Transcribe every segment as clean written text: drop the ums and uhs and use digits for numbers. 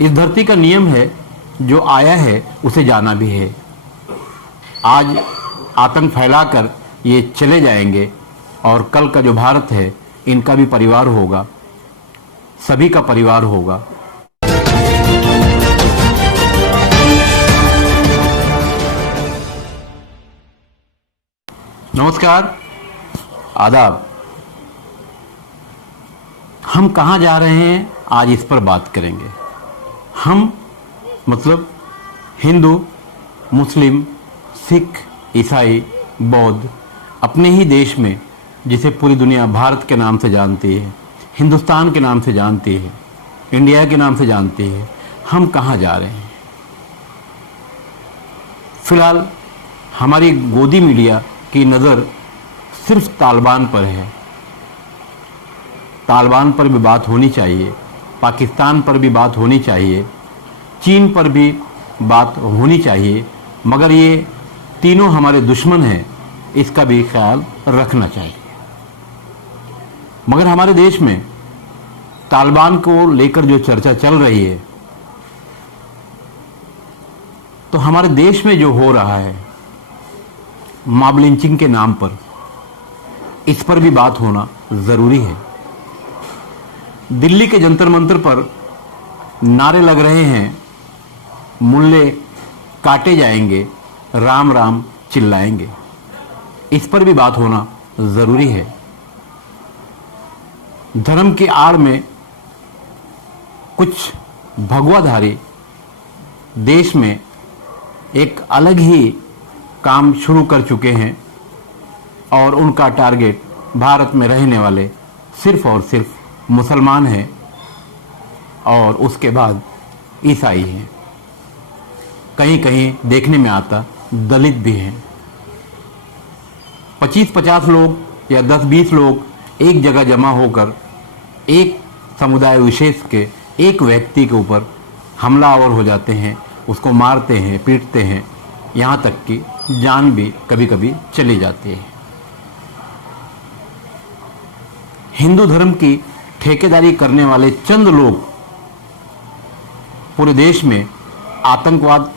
इस धरती का नियम है, जो आया है उसे जाना भी है। आज आतंक फैलाकर ये चले जाएंगे और कल का जो भारत है इनका भी परिवार होगा, सभी का परिवार होगा। नमस्कार, आदाब। हम कहाँ जा रहे हैं आज इस पर बात करेंगे। हम मतलब हिंदू, मुस्लिम, सिख, ईसाई, बौद्ध अपने ही देश में, जिसे पूरी दुनिया भारत के नाम से जानती है, हिंदुस्तान के नाम से जानती है, इंडिया के नाम से जानती है, हम कहाँ जा रहे हैं। फिलहाल हमारी गोदी मीडिया की नज़र सिर्फ तालिबान पर है। तालिबान पर भी बात होनी चाहिए, पाकिस्तान पर भी बात होनी चाहिए, चीन पर भी बात होनी चाहिए, मगर ये तीनों हमारे दुश्मन हैं, इसका भी ख्याल रखना चाहिए। मगर हमारे देश में तालिबान को लेकर जो चर्चा चल रही है, तो हमारे देश में जो हो रहा है मॉब लिंचिंग के नाम पर, इस पर भी बात होना जरूरी है। दिल्ली के जंतर मंतर पर नारे लग रहे हैं, मुल्ले काटे जाएंगे, राम राम चिल्लाएंगे, इस पर भी बात होना जरूरी है। धर्म की आड़ में कुछ भगवाधारी देश में एक अलग ही काम शुरू कर चुके हैं और उनका टारगेट भारत में रहने वाले सिर्फ और सिर्फ मुसलमान हैं और उसके बाद ईसाई हैं। कहीं कहीं देखने में आता दलित भी हैं। 25-50 लोग या 10-20 लोग एक जगह जमा होकर एक समुदाय विशेष के एक व्यक्ति के ऊपर हमलावर हो जाते हैं, उसको मारते हैं, पीटते हैं, यहाँ तक कि जान भी कभी कभी चली जाती है। हिंदू धर्म की ठेकेदारी करने वाले चंद लोग पूरे देश में आतंकवाद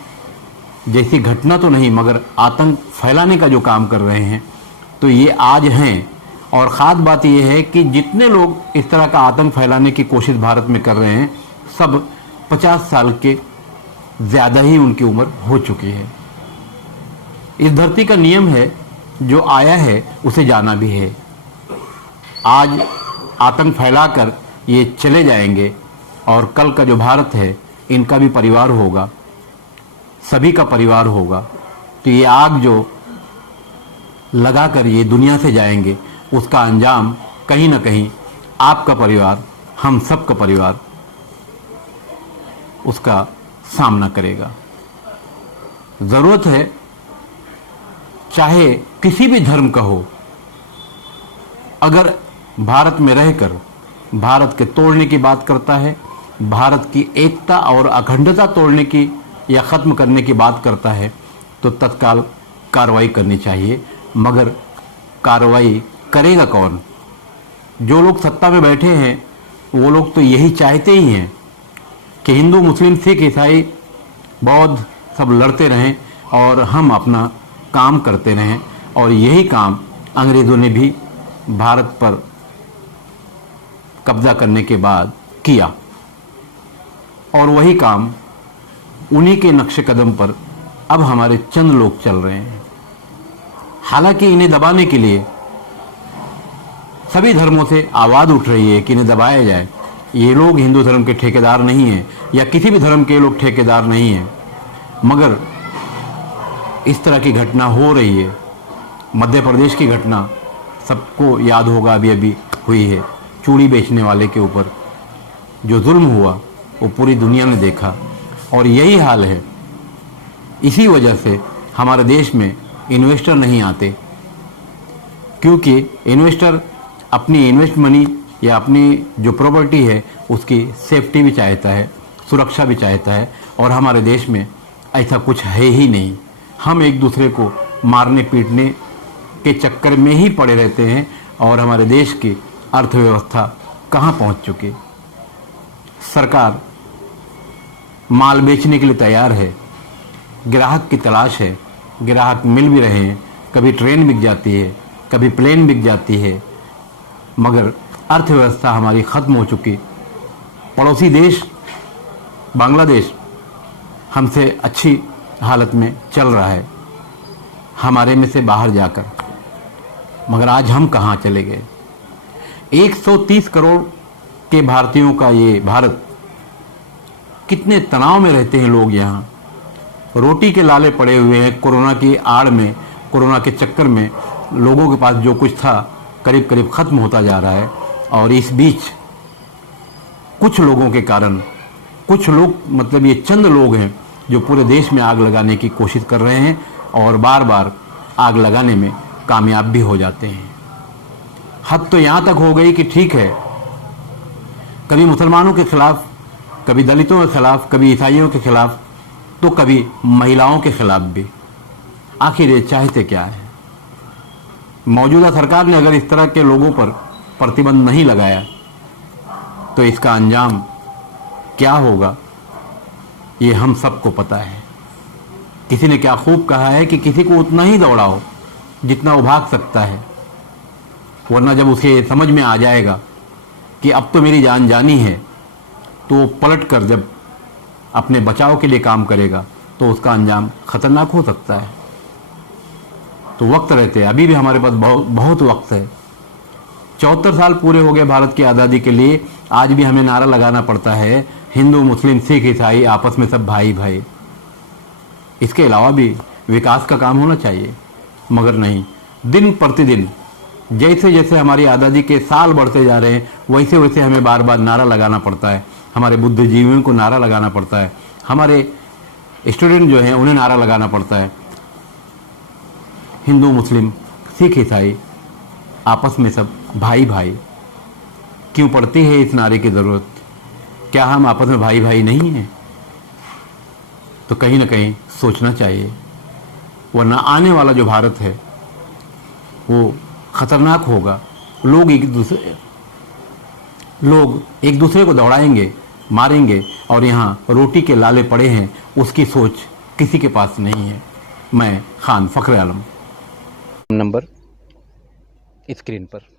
जैसी घटना तो नहीं, मगर आतंक फैलाने का जो काम कर रहे हैं, तो ये आज हैं। और ख़ास बात यह है कि जितने लोग इस तरह का आतंक फैलाने की कोशिश भारत में कर रहे हैं, सब 50 साल के ज़्यादा ही उनकी उम्र हो चुकी है। इस धरती का नियम है, जो आया है उसे जाना भी है। आज आतंक फैलाकर ये चले जाएंगे और कल का जो भारत है इनका भी परिवार होगा, सभी का परिवार होगा। तो ये आग जो लगाकर ये दुनिया से जाएंगे, उसका अंजाम कहीं ना कहीं आपका परिवार, हम सब का परिवार उसका सामना करेगा। ज़रूरत है, चाहे किसी भी धर्म का हो, अगर भारत में रहकर भारत के तोड़ने की बात करता है, भारत की एकता और अखंडता तोड़ने की या ख़त्म करने की बात करता है, तो तत्काल कार्रवाई करनी चाहिए। मगर कार्रवाई करेगा कौन? जो लोग सत्ता में बैठे हैं वो लोग तो यही चाहते ही हैं कि हिंदू, मुस्लिम, सिख, ईसाई, बौद्ध सब लड़ते रहें और हम अपना काम करते रहें। और यही काम अंग्रेज़ों ने भी भारत पर कब्जा करने के बाद किया, और वही काम उन्हीं के नक्शे कदम पर अब हमारे चंद लोग चल रहे हैं। हालांकि इन्हें दबाने के लिए सभी धर्मों से आवाज़ उठ रही है कि इन्हें दबाया जाए। ये लोग हिंदू धर्म के ठेकेदार नहीं हैं, या किसी भी धर्म के लोग ठेकेदार नहीं हैं, मगर इस तरह की घटना हो रही है। मध्य प्रदेश की घटना सबको याद होगा, अभी अभी हुई है। चूड़ी बेचने वाले के ऊपर जो जुल्म हुआ वो पूरी दुनिया ने देखा, और यही हाल है। इसी वजह से हमारे देश में इन्वेस्टर नहीं आते, क्योंकि इन्वेस्टर अपनी इन्वेस्ट मनी या अपनी जो प्रॉपर्टी है उसकी सेफ्टी भी चाहता है, सुरक्षा भी चाहता है, और हमारे देश में ऐसा कुछ है ही नहीं। हम एक दूसरे को मारने पीटने के चक्कर में ही पड़े रहते हैं, और हमारे देश की अर्थव्यवस्था कहाँ पहुँच चुकी। सरकार माल बेचने के लिए तैयार है, ग्राहक की तलाश है, ग्राहक मिल भी रहे हैं। कभी ट्रेन बिक जाती है, कभी प्लेन बिक जाती है, मगर अर्थव्यवस्था हमारी ख़त्म हो चुकी। पड़ोसी देश बांग्लादेश हमसे अच्छी हालत में चल रहा है, हमारे में से बाहर जाकर, मगर आज हम कहाँ चले गए। 130 करोड़ के भारतीयों का ये भारत, कितने तनाव में रहते हैं लोग यहाँ, रोटी के लाले पड़े हुए हैं। कोरोना की आड़ में, कोरोना के चक्कर में लोगों के पास जो कुछ था करीब करीब ख़त्म होता जा रहा है। और इस बीच कुछ लोगों के कारण, कुछ लोग मतलब ये चंद लोग हैं जो पूरे देश में आग लगाने की कोशिश कर रहे हैं और बार बार आग लगाने में कामयाब भी हो जाते हैं। हद तो यहाँ तक हो गई कि ठीक है, कभी मुसलमानों के खिलाफ, कभी दलितों के खिलाफ, कभी ईसाइयों के खिलाफ, तो कभी महिलाओं के खिलाफ भी। आखिर ये चाहते क्या है? मौजूदा सरकार ने अगर इस तरह के लोगों पर प्रतिबंध नहीं लगाया तो इसका अंजाम क्या होगा ये हम सबको पता है। किसी ने क्या खूब कहा है कि किसी को उतना ही दौड़ाओ जितना वो भाग सकता है, वरना जब उसे समझ में आ जाएगा कि अब तो मेरी जान जानी है, तो वो पलट कर जब अपने बचाव के लिए काम करेगा तो उसका अंजाम खतरनाक हो सकता है। तो वक्त रहते, अभी भी हमारे पास बहुत वक्त है। 74 साल पूरे हो गए भारत की आज़ादी के लिए, आज भी हमें नारा लगाना पड़ता है, हिंदू मुस्लिम सिख ईसाई आपस में सब भाई भाई। इसके अलावा भी विकास का काम होना चाहिए, मगर नहीं। दिन प्रतिदिन जैसे जैसे हमारी आज़ादी के साल बढ़ते जा रहे हैं, वैसे वैसे हमें बार बार नारा लगाना पड़ता है। हमारे बुद्धिजीवियों को नारा लगाना पड़ता है, हमारे स्टूडेंट जो हैं उन्हें नारा लगाना पड़ता है, हिंदू मुस्लिम सिख ईसाई आपस में सब भाई भाई। क्यों पड़ती है इस नारे की ज़रूरत? क्या हम आपस में भाई भाई नहीं हैं? तो कहीं ना कहीं सोचना चाहिए, वरना आने वाला जो भारत है वो खतरनाक होगा। लोग एक दूसरे को दौड़ाएंगे, मारेंगे, और यहाँ रोटी के लाले पड़े हैं उसकी सोच किसी के पास नहीं है। मैं खान फखर आलम। नंबर स्क्रीन पर।